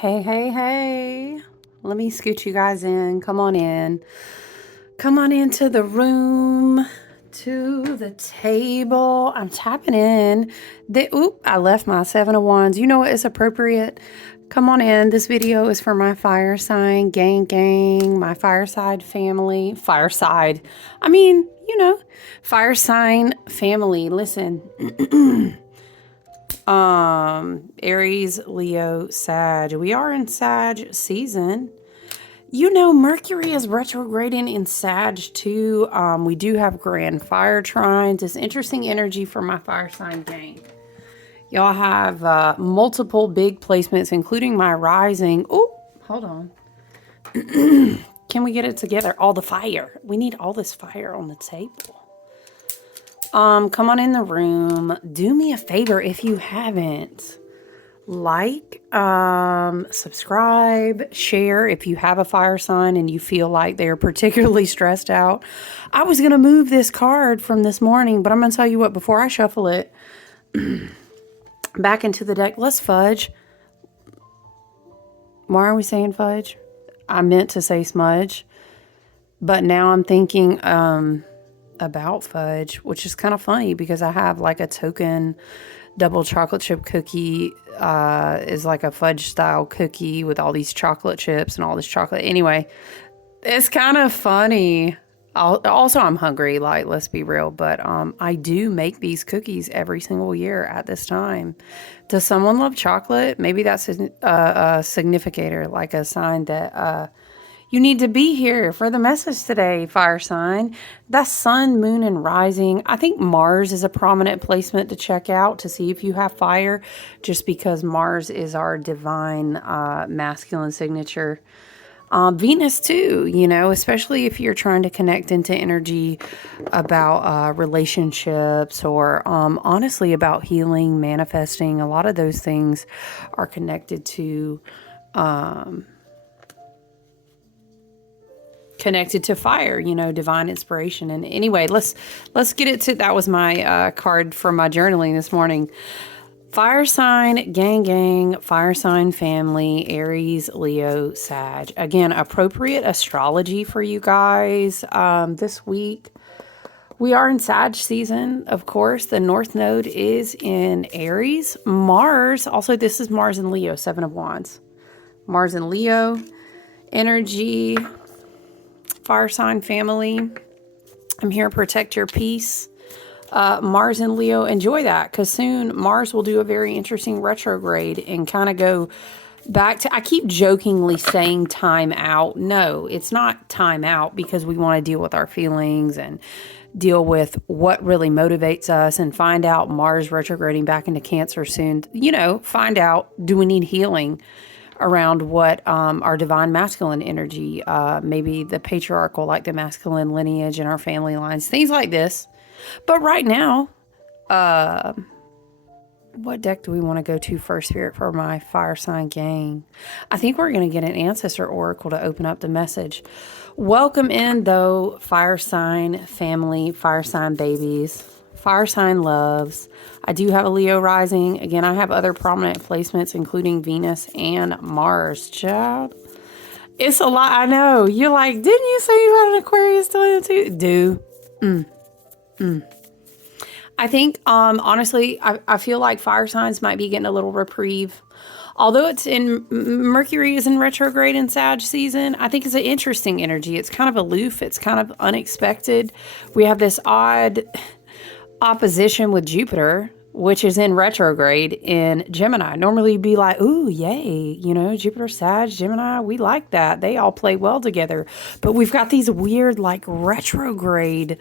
Hey, hey, hey. Let me scoot you guys in. Come on in. Come on into the room, to the table. I'm tapping in. I left my 7 of Wands. You know what is appropriate? Come on in. This video is for my fire sign gang, my fireside family. Fireside. Fire sign family. Listen. Aries, Leo, Sag. We are in Sag season. You know, Mercury is retrograding in Sag too. We do have grand fire trines. It's interesting energy for my fire sign gang. Y'all have multiple big placements, including my rising. Oh, hold on. Can we get it together? All the fire. We need all this fire on the table. Come on in the room. Do me a favor if you haven't. Like, subscribe, share if you have a fire sign and you feel like they're particularly stressed out. I was going to move this card from this morning, but I'm going to tell you what, before I shuffle it back into the deck, let's fudge. Why are we saying fudge? I meant to say smudge, but now I'm thinking, about fudge, which is kind of funny because I have like a token double chocolate chip cookie, is like a fudge style cookie with all these chocolate chips and all this chocolate. Anyway, it's kind of funny. Also, I'm hungry, like, let's be real, but I do make these cookies every single year at this time. Does someone love chocolate? Maybe that's a significator, like a sign that you need to be here for the message today, fire sign. That's sun, moon, and rising. I think Mars is a prominent placement to check out to see if you have fire, just because Mars is our divine masculine signature. Venus too, you know, especially if you're trying to connect into energy about relationships or honestly about healing, manifesting. A lot of those things are connected to fire, you know, divine inspiration. And anyway, let's get it to, that was my card for my journaling this morning. Fire sign gang, fire sign family, Aries, Leo, Sag. Again, appropriate astrology for you guys this week. We are in Sag season, of course. The North Node is in Aries. Mars, also this is Mars and Leo, 7 of Wands. Mars and Leo energy. Fire sign family, I'm here to protect your peace. Mars and Leo, enjoy that, because soon Mars will do a very interesting retrograde and kind of go back to, I keep jokingly saying time out. No, it's not time out, because we want to deal with our feelings and deal with what really motivates us and find out Mars retrograding back into Cancer soon. You know, find out, do we need healing around what our divine masculine energy, maybe the patriarchal, like the masculine lineage in our family lines, things like this. But right now, what deck do we want to go to first, Spirit, for my fire sign gang? I think we're going to get an ancestor oracle to open up the message. Welcome in, though, fire sign family, fire sign babies, fire sign loves. I do have a Leo rising. Again, I have other prominent placements, including Venus and Mars. Child, it's a lot. I know. You're like, didn't you say you had an Aquarius still too? I think, honestly, I feel like fire signs might be getting a little reprieve. Although it's in, Mercury is in retrograde in Sag season, I think it's an interesting energy. It's kind of aloof. It's kind of unexpected. We have this odd opposition with Jupiter, which is in retrograde in Gemini. Normally you'd be like, ooh, yay, you know, Jupiter, Sag, Gemini, we like that. They all play well together. But we've got these weird, like, retrograde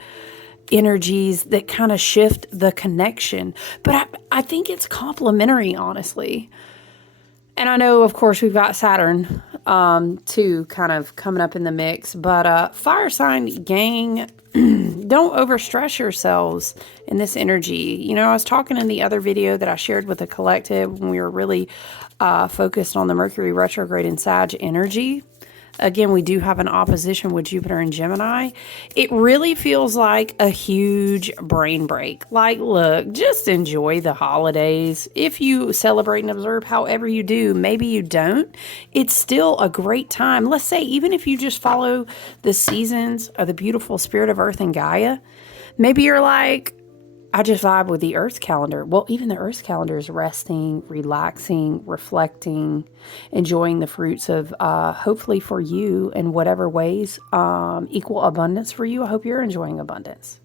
energies that kind of shift the connection. But I think it's complementary, honestly. And I know, of course, we've got Saturn, too, kind of coming up in the mix. But fire sign gang, don't overstress yourselves in this energy. You know, I was talking in the other video that I shared with the collective when we were really focused on the Mercury retrograde and Sag energy, Again, we do have an opposition with Jupiter and Gemini. It really feels like a huge brain break. Like, look, just enjoy the holidays. If you celebrate and observe however you do, maybe you don't. It's still a great time. Let's say, even if you just follow the seasons of the beautiful spirit of Earth and Gaia, maybe you're like, I just vibe with the Earth calendar. Well, even the Earth calendar is resting, relaxing, reflecting, enjoying the fruits of, hopefully for you in whatever ways, equal abundance for you. I hope you're enjoying abundance.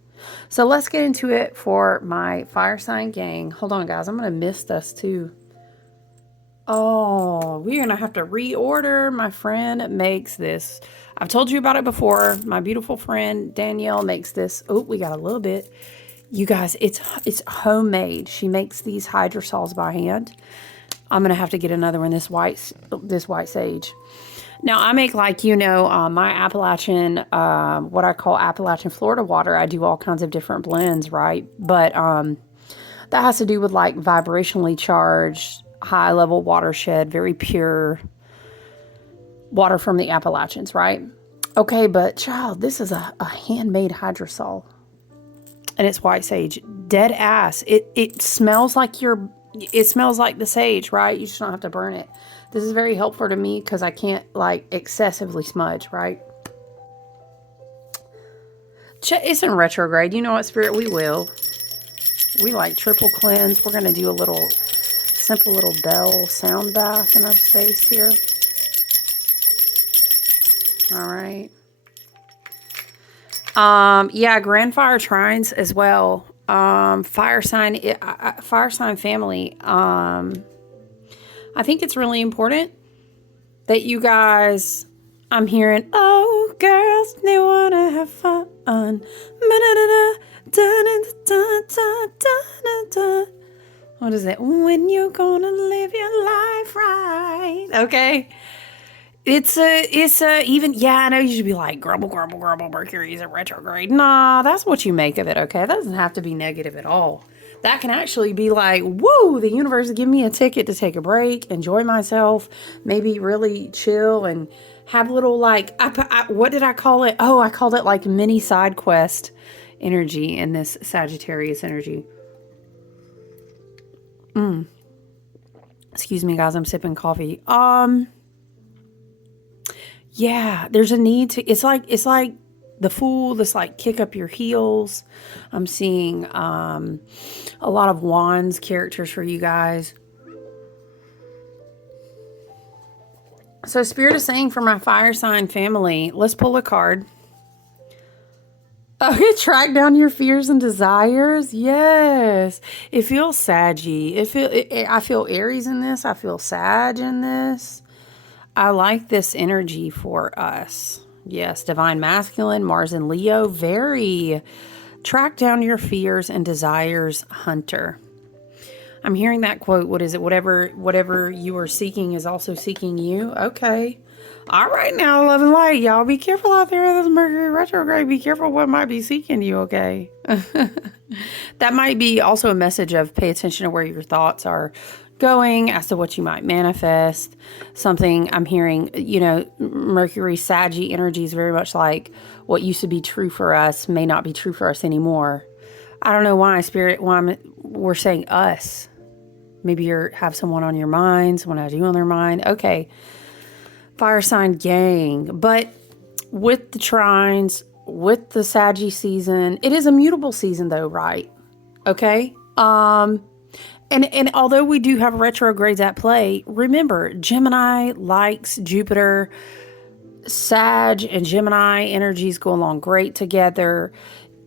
So let's get into it for my fire sign gang. Hold on, guys. I'm going to miss us too. Oh, we're going to have to reorder. My friend makes this. I've told you about it before. My beautiful friend Danielle makes this. Oh, we got a little bit. You guys, it's homemade. She makes these hydrosols by hand. I'm going to have to get another one, this white sage. Now, I make, like, my Appalachian, what I call Appalachian Florida water. I do all kinds of different blends, right? But that has to do with, like, vibrationally charged, high-level watershed, very pure water from the Appalachians, right? Okay, but, child, this is a handmade hydrosol. And it's white sage. Dead ass. It smells like it smells like the sage, right? You just don't have to burn it. This is very helpful to me because I can't, like, excessively smudge, right? It's in retrograde. You know what, Spirit? We will. We like triple cleanse. We're going to do a little simple little bell sound bath in our space here. All right. Yeah, grand fire trines as well. Fire sign family. I think it's really important that you guys, I'm hearing, oh, girls, they want to have fun. What is it? When you're gonna live your life right. Okay. It's even, yeah, I know you should be like, grumble, grumble, grumble, Mercury is a retrograde. Nah, that's what you make of it, okay? That doesn't have to be negative at all. That can actually be like, woo, the universe is giving me a ticket to take a break, enjoy myself, maybe really chill and have little, like, what did I call it? Oh, I called it like mini side quest energy in this Sagittarius energy. Excuse me, guys, I'm sipping coffee. Yeah, there's a need to, it's like the Fool, this like kick up your heels. I'm seeing a lot of Wands characters for you guys. So Spirit is saying for my fire sign family, let's pull a card. Okay, track down your fears and desires. Yes. It feels saggy. I feel Aries in this. I feel Sag in this. I like this energy for us. Yes, divine masculine, Mars and Leo. Very track down your fears and desires, hunter. I'm hearing that quote. What is it? Whatever you are seeking is also seeking you. Okay. All right now, love and light. Y'all be careful out there. This Mercury retrograde. Be careful what might be seeking you, okay? That might be also a message of pay attention to where your thoughts are going as to what you might manifest. Something I'm hearing, Mercury Saggy energy is very much like what used to be true for us may not be true for us anymore. I don't know why, Spirit, we're saying us. Maybe you have someone on your mind, someone has you on their mind. Okay. Fire sign gang. But with the trines, with the Saggy season, it is a mutable season though, right? Okay. And although we do have retrogrades at play, remember, Gemini likes Jupiter. Sag and Gemini energies go along great together.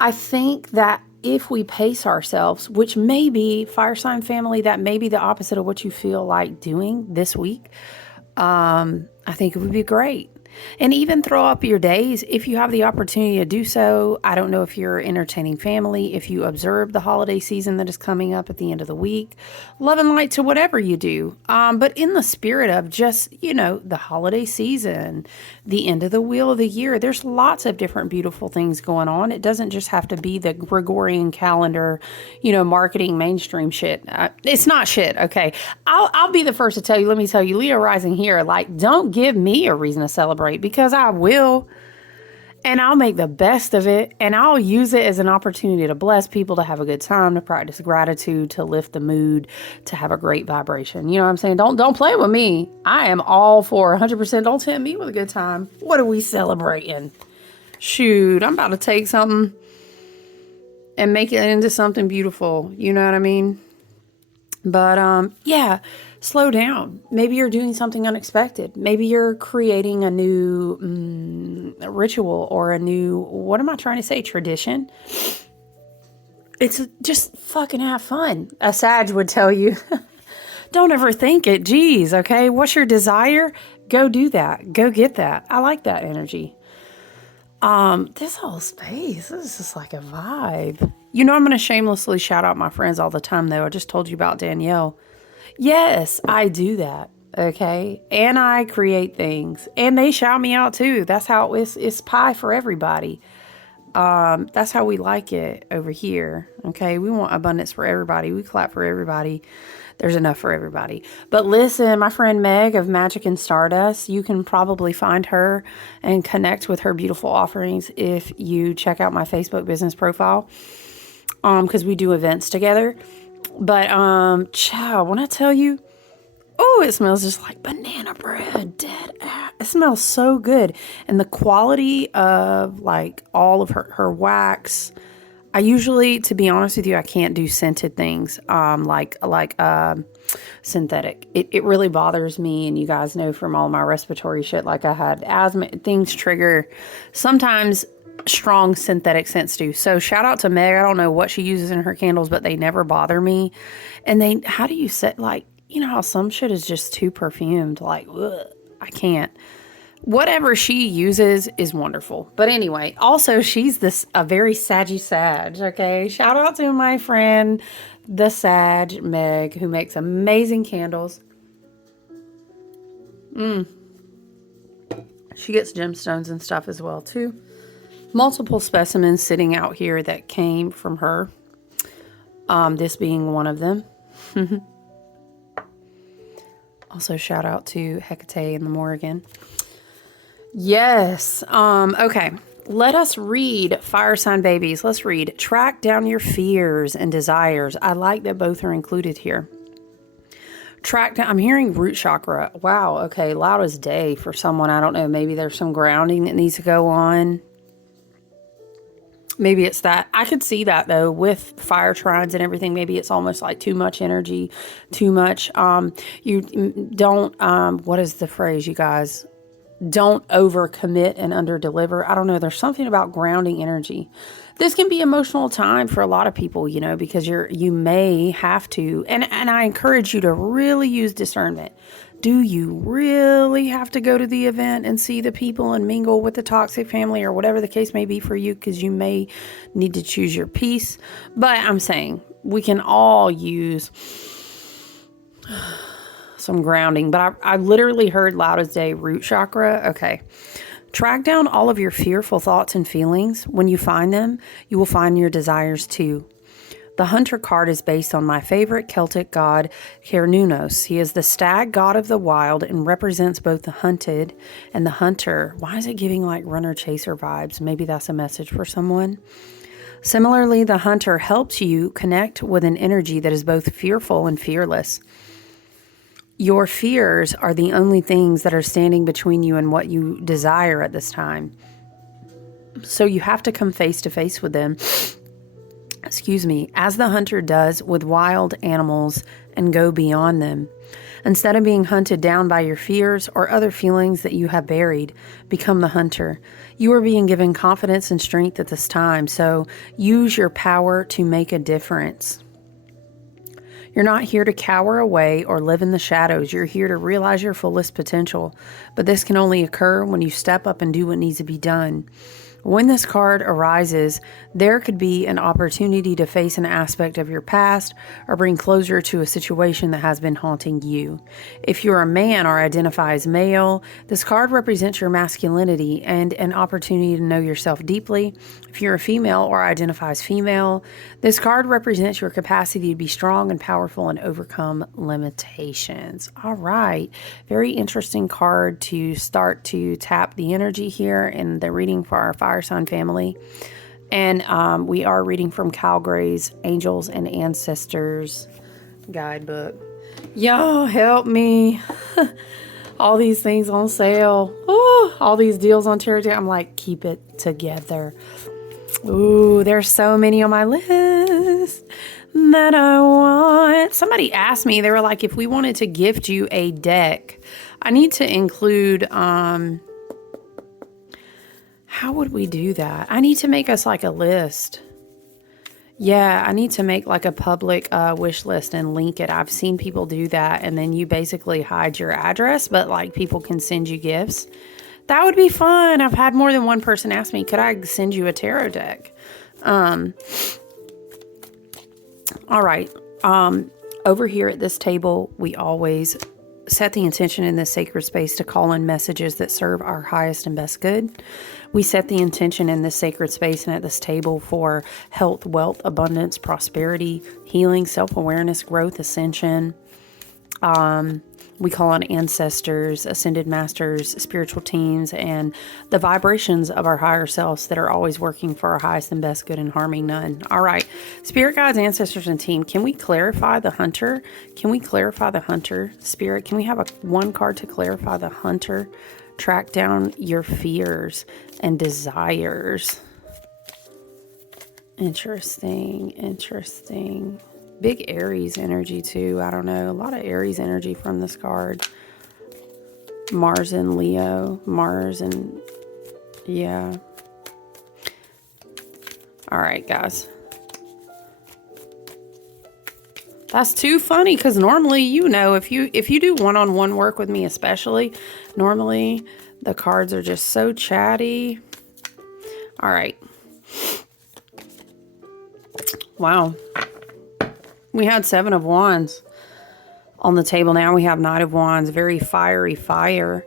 I think that if we pace ourselves, which may be, fire sign family, that may be the opposite of what you feel like doing this week, I think it would be great. And even throw up your days if you have the opportunity to do so. I don't know if you're entertaining family, if you observe the holiday season that is coming up at the end of the week. Love and light to whatever you do. But in the spirit of just, the holiday season, the end of the wheel of the year, there's lots of different beautiful things going on. It doesn't just have to be the Gregorian calendar, marketing mainstream shit. It's not shit, okay? I'll be the first to tell you, let me tell you, Leo rising here, like, don't give me a reason to celebrate celebrate, because I will. And I'll make the best of it, and I'll use it as an opportunity to bless people, to have a good time, to practice gratitude, to lift the mood, to have a great vibration. You know what I'm saying? Don't play with me. I am all for 100%. Don't tempt me with a good time. What are we celebrating? Shoot, I'm about to take something and make it into something beautiful. You know what I mean? But yeah, slow down. Maybe you're doing something unexpected. Maybe you're creating a new ritual, or a new, what am I trying to say, tradition. It's just fucking have fun. A Sag would tell you, don't ever think it. Geez, okay, what's your desire? Go do that. Go get that. I like that energy. This whole space, this is just like a vibe. You know, I'm going to shamelessly shout out my friends all the time, though. I just told you about Danielle. Yes, I do that. Okay. And I create things, and they shout me out too. That's how it's pie for everybody. That's how we like it over here. Okay. We want abundance for everybody. We clap for everybody. There's enough for everybody. But listen, my friend Meg of Magic and Stardust, you can probably find her and connect with her beautiful offerings if you check out my Facebook business profile. Because we do events together. But child, when I tell you, oh, it smells just like banana bread. Dead ass. It smells so good. And the quality of like all of her wax. I usually, to be honest with you, I can't do scented things, like synthetic. It really bothers me, and you guys know from all my respiratory shit, like I had asthma, things trigger sometimes strong synthetic scents do. So shout out to Meg. I don't know what she uses in her candles, but they never bother me. And how do you set, like, you know how some shit is just too perfumed, like, ugh, I can't. Whatever she uses is wonderful. But anyway, also she's a very saggy Sag, okay? Shout out to my friend, the Sag, Meg, who makes amazing candles. She gets gemstones and stuff as well, too. Multiple specimens sitting out here that came from her. This being one of them. Also, shout out to Hecate and the Morrigan. Yes. Okay. Let us read fire sign babies. Let's read. Track down your fears and desires. I like that both are included here. Track down. I'm hearing root chakra. Wow. Okay. Loud as day for someone. I don't know. Maybe there's some grounding that needs to go on. Maybe it's that. I could see that though with fire trines and everything. Maybe it's almost like too much energy, too much. You don't, what is the phrase, you guys? Don't overcommit and underdeliver. I don't know. There's something about grounding energy. This can be emotional time for a lot of people, you know, because you may have to, and I encourage you to really use discernment. Do you really have to go to the event and see the people and mingle with the toxic family, or whatever the case may be for you? Because you may need to choose your peace. But I'm saying we can all use some grounding. But I literally heard loud as day, root chakra. Okay. Track down all of your fearful thoughts and feelings. When you find them, you will find your desires too. The Hunter card is based on my favorite Celtic god, Cernunnos. He is the stag god of the wild and represents both the hunted and the hunter. Why is it giving like runner-chaser vibes? Maybe that's a message for someone. Similarly, the hunter helps you connect with an energy that is both fearful and fearless. Your fears are the only things that are standing between you and what you desire at this time. So you have to come face to face with them. As the hunter does with wild animals, and go beyond them. Instead of being hunted down by your fears or other feelings that you have buried, become the hunter. You are being given confidence and strength at this time, so use your power to make a difference. You're not here to cower away or live in the shadows. You're here to realize your fullest potential. But this can only occur when you step up and do what needs to be done. When this card arises, there could be an opportunity to face an aspect of your past or bring closure to a situation that has been haunting you. If you're a man or identify as male, this card represents your masculinity and an opportunity to know yourself deeply. If you're a female or identify as female, this card represents your capacity to be strong and powerful and overcome limitations. All right. Very interesting card to start to tap the energy here in the reading for our fire sign family. And we are reading from Cal Gray's Angels and Ancestors guidebook. Y'all help me. All these things on sale. Oh, all these deals on Tarot. I'm like, keep it together. Ooh, there's so many on my list that I want. Somebody asked me, they were like, if we wanted to gift you a deck, I need to include, how would we do that? I need to make us like a list. Yeah, I need to make like a public wish list and link it. I've seen people do that, and then you basically hide your address, but like people can send you gifts. That would be fun. I've had more than one person ask me, could I send you a tarot deck? All right. Over here at this table, we always set the intention in this sacred space to call in messages that serve our highest and best good. We set the intention in this sacred space and at this table for health, wealth, abundance, prosperity, healing, self-awareness, growth, ascension. We call on ancestors, ascended masters, spiritual teams, and the vibrations of our higher selves that are always working for our highest and best good and harming none. All right. Spirit guides, ancestors, and team. Can we clarify the hunter? Can we clarify the hunter? Spirit, can we have one card to clarify the hunter? Track down your fears and desires. Interesting. Interesting. Big Aries energy too. I don't know. A lot of Aries energy from this card. Mars and Leo. Mars and... yeah. All right, guys. That's too funny because normally, you know, if you do one-on-one work with me especially, normally the cards are just so chatty. All right. Wow. We had 7 of Wands on the table. Now we have Knight of Wands. Very fiery fire.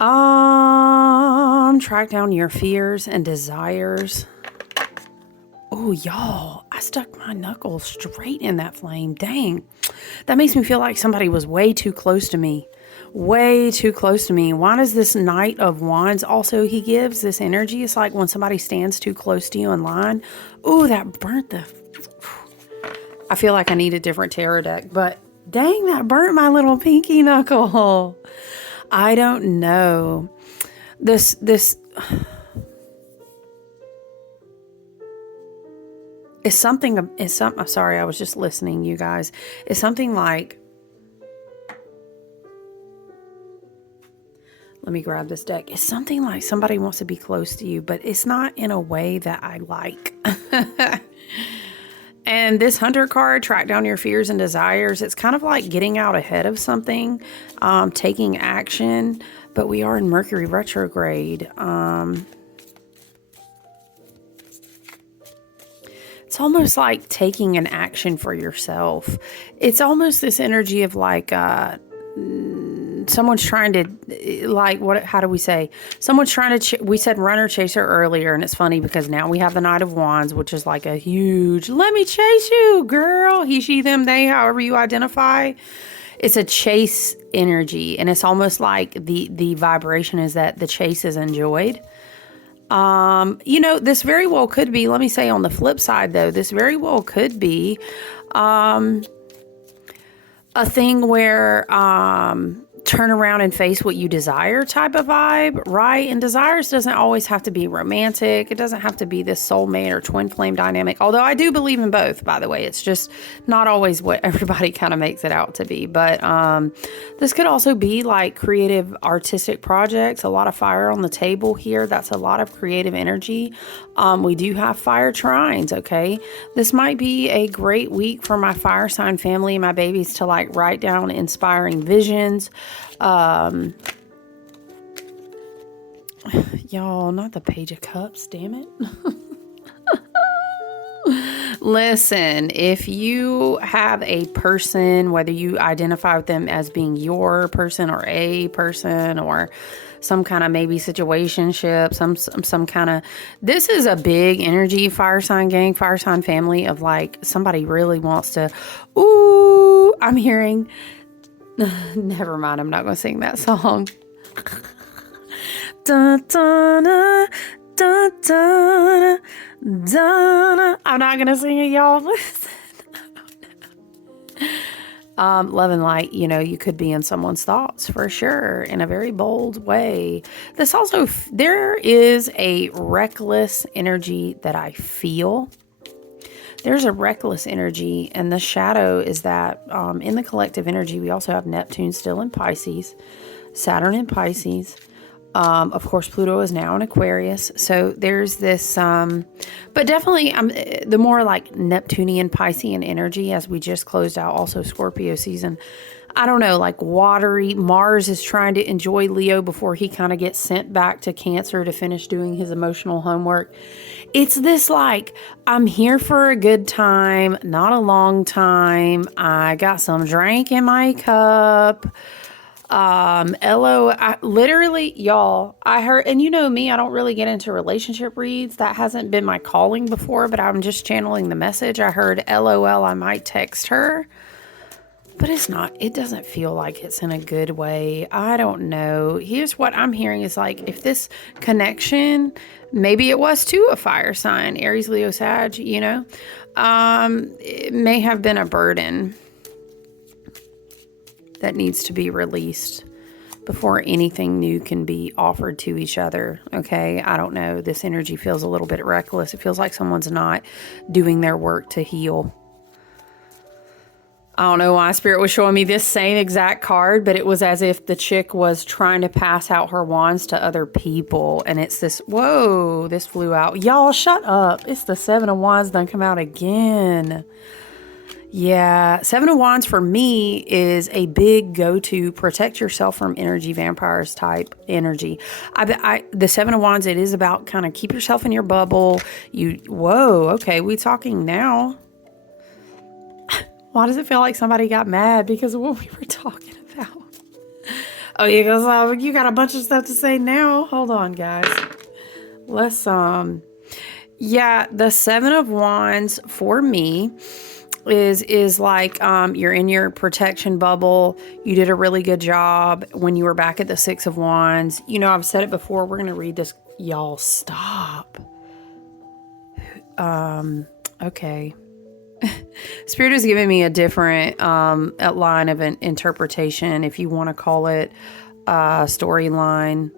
Track down your fears and desires. Oh, y'all, I stuck my knuckles straight in that flame. Dang. That makes me feel like somebody was way too close to me. Way too close to me. Why does this Knight of Wands also, he gives this energy? It's like when somebody stands too close to you in line. Oh, that burnt the... I feel like I need a different tarot deck, but dang, that burnt my little pinky knuckle. I don't know. This is something, I'm sorry, I was just listening, you guys. It's something like, let me grab this deck. It's something like somebody wants to be close to you, but it's not in a way that I like. And this hunter card, track down your fears and desires. It's kind of like getting out ahead of something, taking action, but we are in Mercury retrograde. It's almost like taking an action for yourself. It's almost this energy of like, someone's trying to, like, what? How do we say? Someone's trying to, we said runner chaser earlier, and it's funny because now we have the Knight of Wands, which is like a huge, let me chase you, girl. He, she, them, they, however you identify. It's a chase energy, and it's almost like the vibration is that the chase is enjoyed. You know, this very well could be, let me say on the flip side though, this very well could be, a thing where, turn around and face what you desire type of vibe, right? And desires doesn't always have to be romantic. It doesn't have to be this soulmate or twin flame dynamic. Although I do believe in both, by the way. It's just not always what everybody kind of makes it out to be. But this could also be like creative, artistic projects. A lot of fire on the table here. That's a lot of creative energy. We do have fire trines, okay? This might be a great week for my fire sign family and my babies to like write down inspiring visions. Y'all, not the Page of Cups, damn it. Listen, if you have a person, whether you identify with them as being your person or a person or some kind of maybe situationship, some kind of, this is a big energy, fire sign gang, fire sign family, of like somebody really wants to, ooh, I'm hearing, never mind, I'm not going to sing that song. Dun, dun, dun, dun, dun, dun. I'm not gonna sing it, y'all. Listen. Love and light, you know, you could be in someone's thoughts for sure in a very bold way. This also, there is a reckless energy that I feel. There's a reckless energy, and the shadow is that in the collective energy, we also have Neptune still in Pisces, Saturn in Pisces. Of course, Pluto is now in Aquarius. So there's this, but definitely the more like Neptunian Piscean energy, as we just closed out also Scorpio season. I don't know, like watery. Mars is trying to enjoy Leo before he kind of gets sent back to Cancer to finish doing his emotional homework. It's this like, I'm here for a good time, not a long time. I got some drink in my cup. Literally, y'all, I heard, and you know me, I don't really get into relationship reads. That hasn't been my calling before, but I'm just channeling the message. I heard LOL, I might text her, but it's not, it doesn't feel like it's in a good way. I don't know. Here's what I'm hearing is like, if this connection, maybe it was to a fire sign, Aries, Leo, Sag, you know, it may have been a burden that needs to be released before anything new can be offered to each other. Okay. I don't know. This energy feels a little bit reckless. It feels like someone's not doing their work to heal. I don't know why Spirit was showing me this same exact card, but it was as if the chick was trying to pass out her wands to other people. And it's this, whoa, this flew out. Y'all shut up. It's the Seven of Wands done come out again. Yeah, Seven of Wands for me is a big go-to, protect yourself from energy vampires type energy. The Seven of Wands, it is about kind of keep yourself in your bubble. Whoa, okay, we talking now. Why does it feel like somebody got mad because of what we were talking about? Oh, you got a bunch of stuff to say now. Hold on, guys. Let's, yeah, the Seven of Wands for me is like you're in your protection bubble. You did a really good job when you were back at the Six of Wands. You know, I've said it before. We're going to read this. Y'all stop. Okay. Spirit is giving me a different outline of an interpretation, if you want to call it storyline.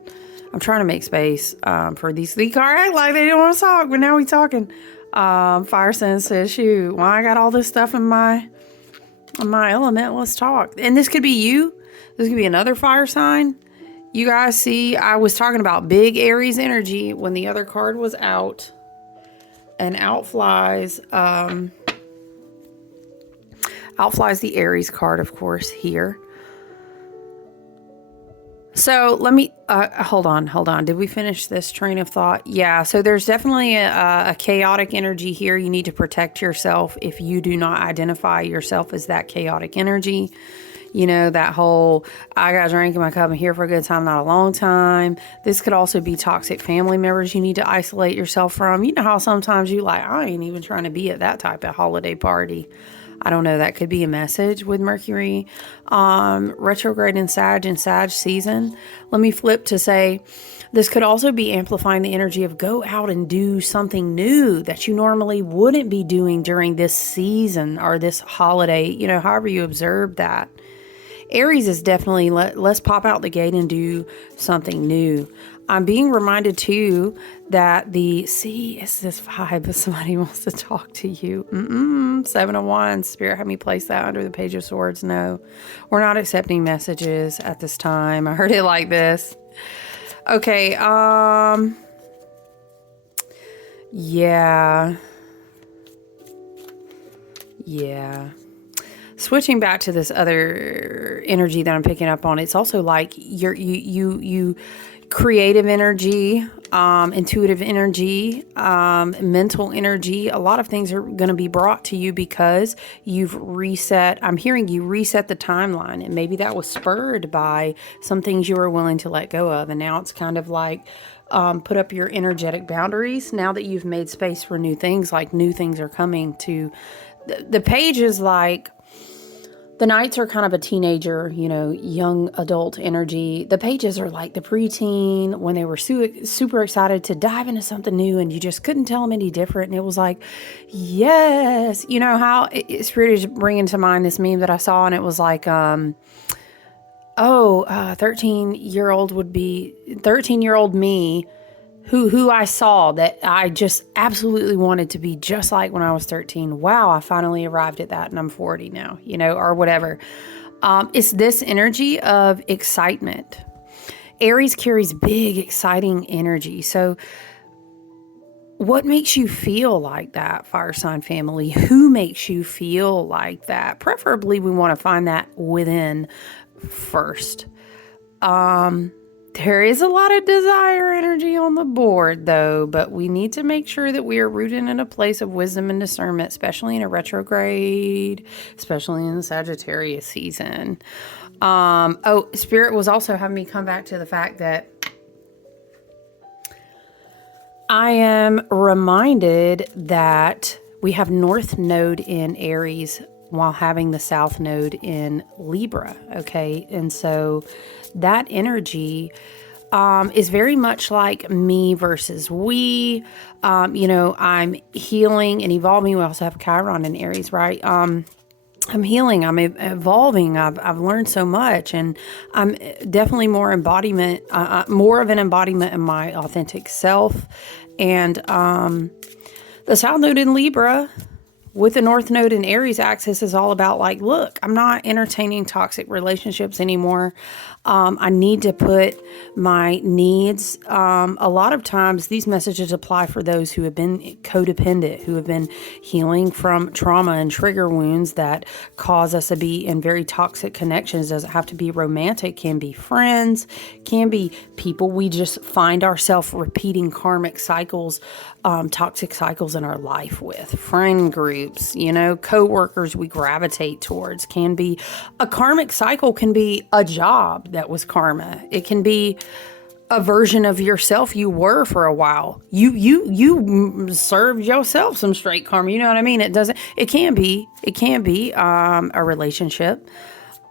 I'm trying to make space for these cards. Act like they don't want to talk, but now we talking. Fire Sense says, shoot, why I got all this stuff in my element? Let's talk. And this could be you. This could be another fire sign. You guys see, I was talking about big Aries energy when the other card was out. And out flies the Aries card, of course, here. So let me, hold on. Did we finish this train of thought? Yeah. So there's definitely a chaotic energy here. You need to protect yourself if you do not identify yourself as that chaotic energy. You know, that whole, I got a drink in my cup, I'm here for a good time, not a long time. This could also be toxic family members you need to isolate yourself from. You know how sometimes you like, I ain't even trying to be at that type of holiday party. I don't know. That could be a message with Mercury retrograde in Sag season. Let me flip to say this could also be amplifying the energy of go out and do something new that you normally wouldn't be doing during this season or this holiday, you know, however you observe that. Aries is definitely let's pop out the gate and do something new. I'm being reminded too that it's this vibe if somebody wants to talk to you. Seven of Wands, Spirit had me place that under the Page of Swords. No, we're not accepting messages at this time. I heard it like this. Okay, yeah. switching back to this other energy that I'm picking up on, it's also like you creative energy, intuitive energy, mental energy. A lot of things are going to be brought to you because you've reset. I'm hearing you reset the timeline, and maybe that was spurred by some things you were willing to let go of, and now it's kind of like put up your energetic boundaries. Now that you've made space for new things, like new things are coming to the page is like. The Knights are kind of a teenager, young adult energy. The Pages are like the preteen when they were super excited to dive into something new, and you just couldn't tell them any different. And it was like, yes. You know how Spirit is bringing to mind this meme that I saw, and it was like, 13-year-old me, who I saw that I just absolutely wanted to be just like when I was 13. Wow, I finally arrived at that and I'm 40 now, or whatever. It's this energy of excitement. Aries carries big, exciting energy. So what makes you feel like that, fire sign family? Who makes you feel like that? Preferably, we want to find that within first. There is a lot of desire energy on the board, though, but we need to make sure that we are rooted in a place of wisdom and discernment, especially in a retrograde, especially in the Sagittarius season. Spirit was also having me come back to the fact that I am reminded that we have North Node in Aries while having the South Node in Libra, okay? And so that energy is very much like me versus we. I'm healing and evolving. We also have Chiron in Aries, right? I'm healing. I'm evolving. I've learned so much, and I'm definitely more of an embodiment in my authentic self. And the South Node in Libra with the North Node in Aries axis is all about like, look, I'm not entertaining toxic relationships anymore. I need to put my needs. A lot of times these messages apply for those who have been codependent, who have been healing from trauma and trigger wounds that cause us to be in very toxic connections. Doesn't have to be romantic, can be friends, can be people we just find ourselves repeating karmic cycles, toxic cycles in our life with. Friend groups, co-workers we gravitate towards. Can be a karmic cycle, can be a job that was karma. It can be a version of yourself you were for a while. You served yourself some straight karma. You know what I mean? It can be a relationship.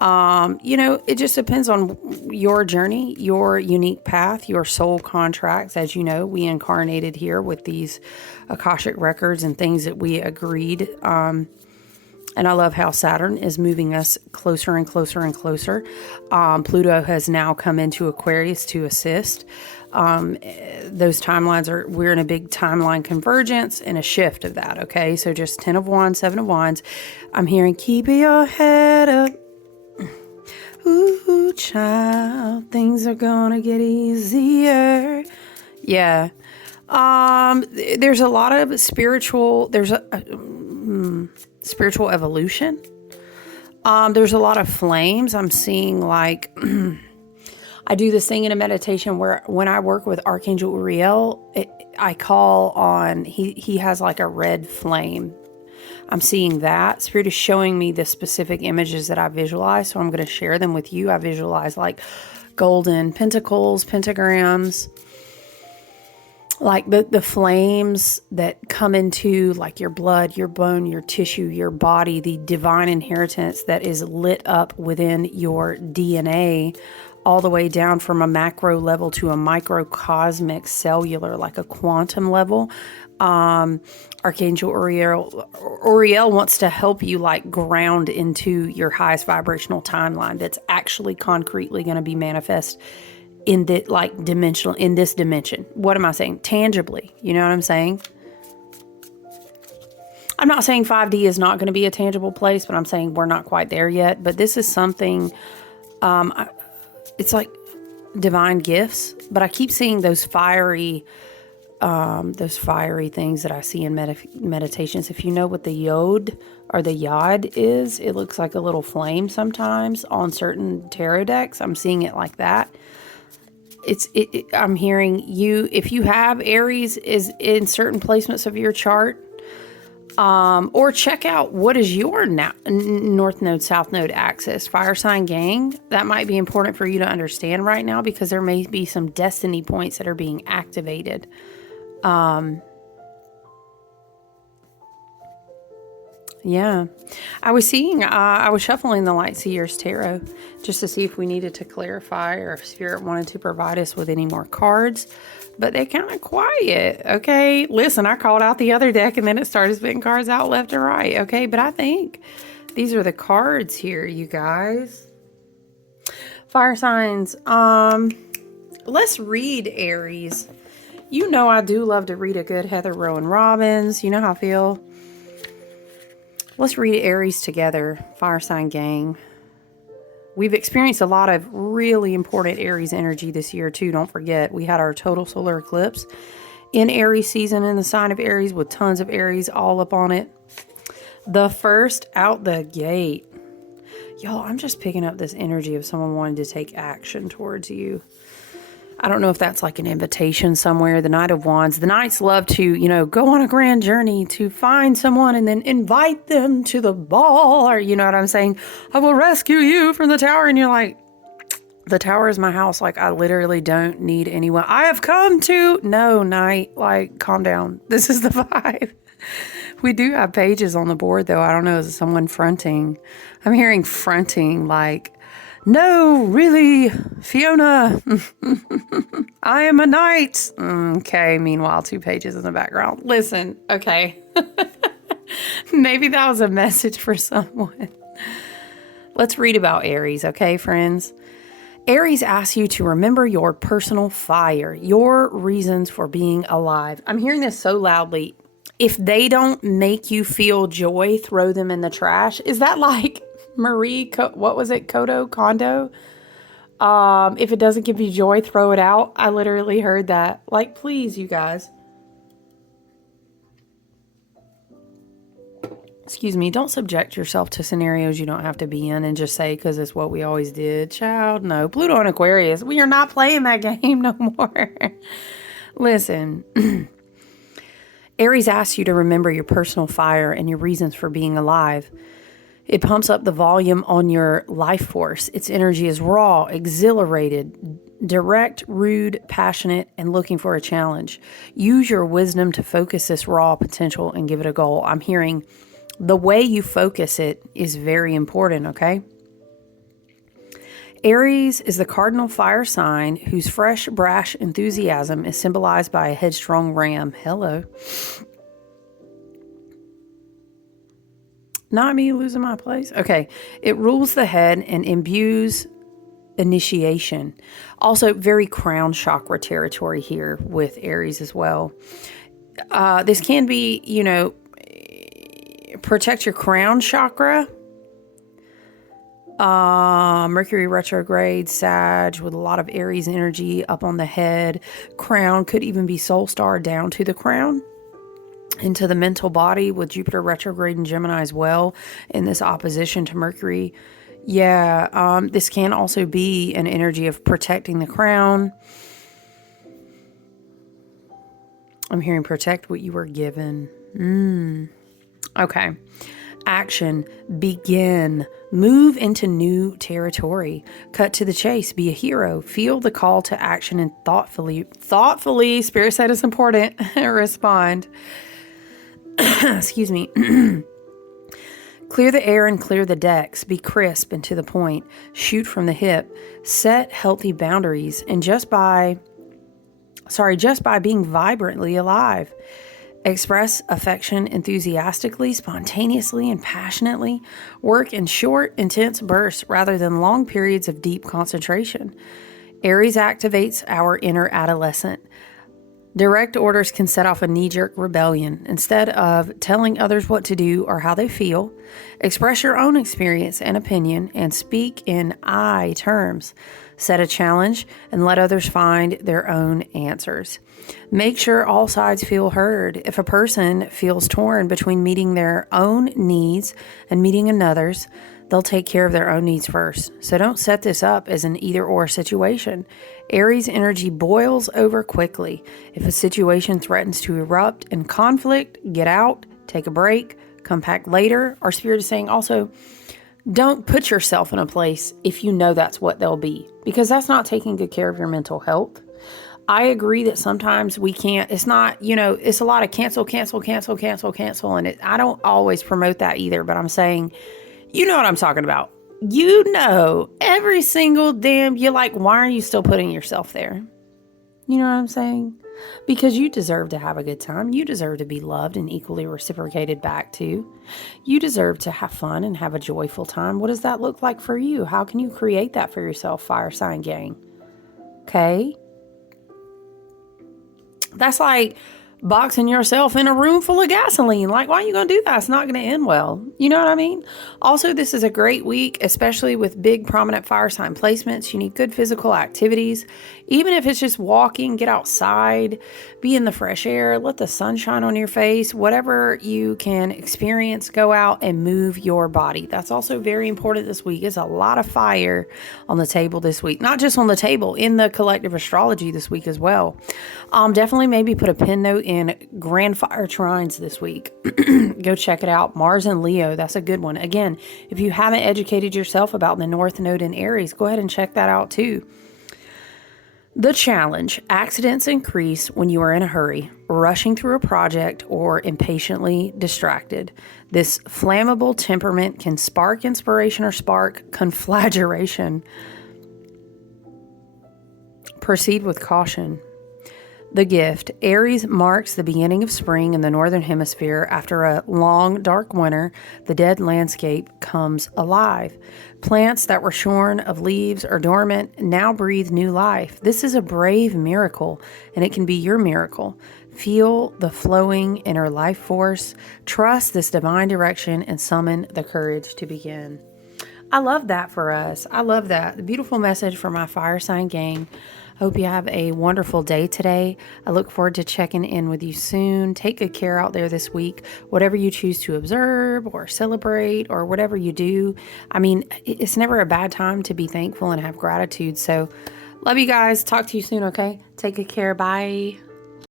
It just depends on your journey, your unique path, your soul contracts. As you know, we incarnated here with these Akashic records and things that we agreed. And I love how Saturn is moving us closer and closer and closer. Pluto has now come into Aquarius to assist. Those timelines we're in a big timeline convergence and a shift of that. Okay. So just 10 of Wands, 7 of Wands. I'm hearing, keep your head up. Ooh, child, things are gonna get easier. Yeah. There's a lot of spiritual evolution. There's a lot of flames. I'm seeing like, I do this thing in a meditation where when I work with Archangel Uriel, I call on, he has like a red flame. I'm seeing that. Spirit is showing me the specific images that I visualize, so I'm going to share them with you. I visualize like golden pentacles, pentagrams, like the flames that come into like your blood, your bone, your tissue, your body, the divine inheritance that is lit up within your DNA, all the way down from a macro level to a microcosmic cellular, like a quantum level. Archangel Uriel wants to help you like ground into your highest vibrational timeline that's actually concretely going to be manifest in the in this dimension. What am I saying? Tangibly. You know what I'm saying? I'm not saying 5D is not going to be a tangible place, but I'm saying we're not quite there yet. But this is something, it's like divine gifts, but I keep seeing those fiery those fiery things that I see in meditations. If you know what the yod or the yod is, it looks like a little flame sometimes on certain tarot decks. I'm seeing it like that. I'm hearing you, if you have Aries is in certain placements of your chart, or check out what is your North Node, South Node axis. Fire sign gang, that might be important for you to understand right now because there may be some destiny points that are being activated. Yeah, I was shuffling the Light Seers Tarot just to see if we needed to clarify or if Spirit wanted to provide us with any more cards, but they kind of quiet. Okay, listen, I called out the other deck and then it started spitting cards out left and right. Okay, but I think these are the cards here, you guys. Fire signs. Let's read Aries. You know I do love to read a good Heather Rowan Robbins. You know how I feel. Let's read Aries together, fire sign gang. We've experienced a lot of really important Aries energy this year too. Don't forget, we had our total solar eclipse in Aries season in the sign of Aries with tons of Aries all up on it. The first out the gate. Y'all, I'm just picking up this energy of someone wanting to take action towards you. I don't know if that's like an invitation somewhere. The Knight of Wands. The Knights love to, go on a grand journey to find someone and then invite them to the ball. Or, you know what I'm saying? I will rescue you from the tower. And you're like, the tower is my house. Like, I literally don't need anyone. I have come to... No, Knight. Like, calm down. This is the vibe. We do have pages on the board, though. I don't know. Is someone fronting? I'm hearing fronting like... No, really, Fiona, I am a knight. Okay, meanwhile, 2 pages in the background. Listen, okay. Maybe that was a message for someone. Let's read about Aries, okay, friends? Aries asks you to remember your personal fire, your reasons for being alive. I'm hearing this so loudly. If they don't make you feel joy, throw them in the trash. Is that like... Marie, what was it? Kondo? If it doesn't give you joy, throw it out. I literally heard that. Like, please, you guys. Excuse me. Don't subject yourself to scenarios you don't have to be in and just say, because it's what we always did. Child, no. Pluto and Aquarius. We are not playing that game no more. Listen. Aries asks you to remember your personal fire and your reasons for being alive. It pumps up the volume on your life force. Its energy is raw, exhilarated, direct, rude, passionate, and looking for a challenge. Use your wisdom to focus this raw potential and give it a goal. I'm hearing the way you focus it is very important, okay? Aries is the cardinal fire sign whose fresh, brash enthusiasm is symbolized by a headstrong ram. Hello. Not me losing my place. Okay. It rules the head and imbues initiation. Also, very crown chakra territory here with Aries as well. This can be, protect your crown chakra. Mercury retrograde, Sag with a lot of Aries energy up on the head. Crown could even be soul star down to the crown. Into the mental body with Jupiter retrograde in Gemini as well in this opposition to Mercury. Yeah, this can also be an energy of protecting the crown. I'm hearing protect what you were given. Okay. Action. Begin. Move into new territory. Cut to the chase. Be a hero. Feel the call to action and thoughtfully, Spirit said it's important, respond. Excuse me. Clear the air and clear the decks. Be crisp and to the point. Shoot from the hip. Set healthy boundaries. And just by being vibrantly alive. Express affection enthusiastically, spontaneously, and passionately. Work in short, intense bursts rather than long periods of deep concentration. Aries activates our inner adolescent. Direct orders can set off a knee-jerk rebellion. Instead of telling others what to do or how they feel, express your own experience and opinion and speak in I terms. Set a challenge and let others find their own answers. Make sure all sides feel heard. If a person feels torn between meeting their own needs and meeting another's, they'll take care of their own needs first. So don't set this up as an either-or situation. Aries energy boils over quickly. If a situation threatens to erupt in conflict, get out, take a break, come back later. Our spirit is saying also, don't put yourself in a place if you know that's what they'll be, because that's not taking good care of your mental health. I agree that sometimes we can't, it's not, it's a lot of cancel. And I don't always promote that either, but I'm saying, you know what I'm talking about. Every single you're like, why are you still putting yourself there? You know what I'm saying? Because you deserve to have a good time. You deserve to be loved and equally reciprocated back to. You deserve to have fun and have a joyful time. What does that look like for you? How can you create that for yourself, fire sign gang? Okay? That's like boxing yourself in a room full of gasoline. Like, why are you going to do that? It's not going to end well. You know what I mean? Also, this is a great week, especially with big prominent fire sign placements. You need good physical activities. Even if it's just walking, get outside, be in the fresh air, let the sun shine on your face, whatever you can experience, go out and move your body. That's also very important this week. There's a lot of fire on the table this week. Not just on the table, in the collective astrology this week as well. Definitely maybe put a pin note in Grand Fire Trines this week. Go check it out. Mars and Leo, that's a good one. Again, if you haven't educated yourself about the North Node in Aries, go ahead and check that out too. The challenge: accidents increase when you are in a hurry, rushing through a project, or impatiently distracted. This flammable temperament can spark inspiration or spark conflagration. Proceed with caution. The gift: Aries marks the beginning of spring in the northern hemisphere. After a long, dark winter, the dead landscape comes alive. Plants that were shorn of leaves or dormant now breathe new life. This is a brave miracle, and it can be your miracle. Feel the flowing inner life force. Trust this divine direction and summon the courage to begin. I love that for us. I love that. The beautiful message for my fire sign gang. Hope you have a wonderful day today. I look forward to checking in with you soon. Take good care out there this week. Whatever you choose to observe or celebrate or whatever you do. I mean, it's never a bad time to be thankful and have gratitude. So love you guys. Talk to you soon, okay? Take good care. Bye.